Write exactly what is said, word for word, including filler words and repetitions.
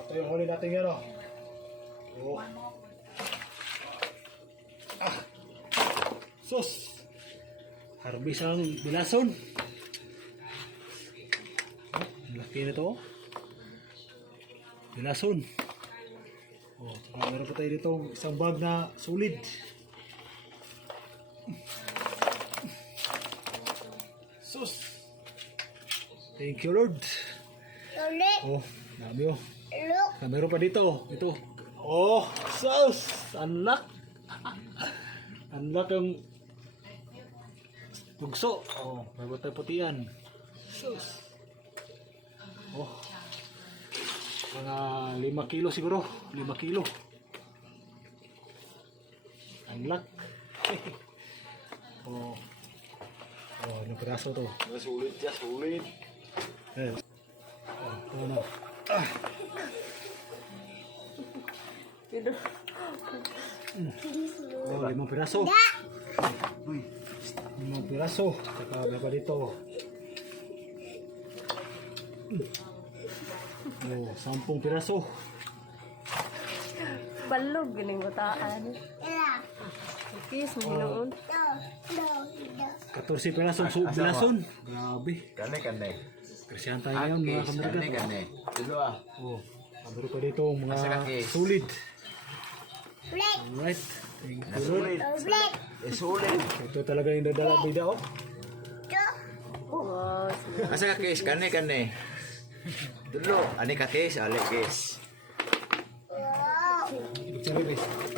Ito yung huli natin yan, oh. Oh. Ah. Sus. Harbis ang bilason. Oh, laki na to. Bilason. Oh, saka meron pa tayo dito isang bag na solid. Sus. Thank you, Lord. Oh, dami oh. Ah, meron pa dito. Ito. Oh, sus. Anak. Anak yung tugso. Oh, may butay puti yan. Sus. Oh. Mga lima kilo siguro. Lima kilo. Anak. Oh. Oh, ano piraso to? Sulit ya, sulit. Eh. Oh, ito na. Ah. Oh, limang piraso. Uy, limang piraso. Saka may pa dito. Oh, sampung piraso. Balog gining utaan. Kis mo noon. Katorsi piraso so bilason. Grabe. Kane kane. Kasiyahan tayo ngayon mga Kane kameragat. kane. Dulu ah. Oh, meron pa dito mga Asa ka, Kis? solid. Alright. Thank you, Lord. Sulit. Eh sulit. Ito talaga yung dadala bida oh. Wow. Asa ka kes kane kane. Dulu ani ka kes, ale kes. Sorry guys.